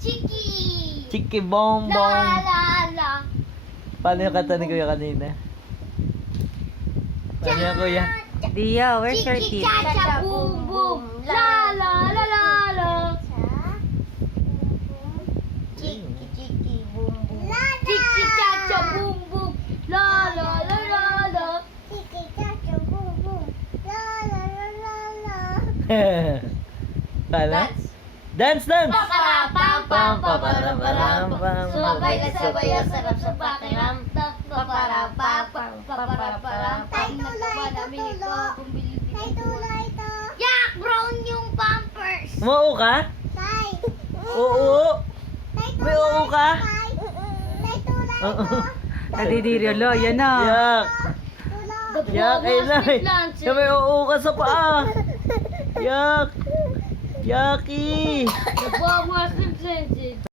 Chiki! Chiki bong La bong. la la. Paano yung kanta ni Kuya kanina? Paano yung Kuya? Dia, where's your Chiki teeth? cha cha boom boom. La la la la la. Chiki chiki boom boom. Chiki cha cha boom boom. La la la la la. Chiki chacha boom boom. La la la la la. Paano? Dance. Dance! Paparapam pam paparam param. Pam. Sabay na sabay ang sarap sa pakiram. Paparapam pam paparam. Tay tulay ito. Tay tulay ito. Yak! Brown yung pampers! Umuo ka? Tay. Oo. Tay May oo ka? Tay. Tay tulay Oo. ito. Nadidirio, lo, yan na. Yak! Tulay. Yak, ay nay! Sabay oo ka sa paa! Yak! Yaki! Nagbubuhas